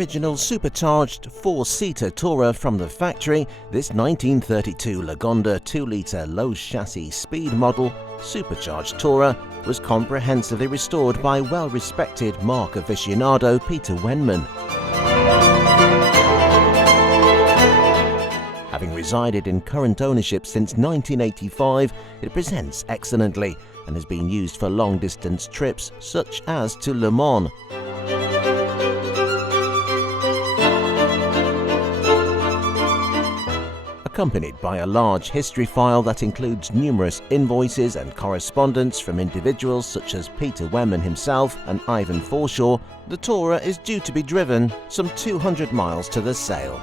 original supercharged four-seater tourer from the factory, this 1932 Lagonda 2-litre low-chassis speed model supercharged tourer was comprehensively restored by well-respected marque aficionado Peter Whenman. Having resided in current ownership since 1985, it presents excellently and has been used for long-distance trips such as to Le Mans. Accompanied by a large history file that includes numerous invoices and correspondence from individuals such as Peter Whenman himself and Ivan Forshaw, the tourer is due to be driven some 200 miles to the sale.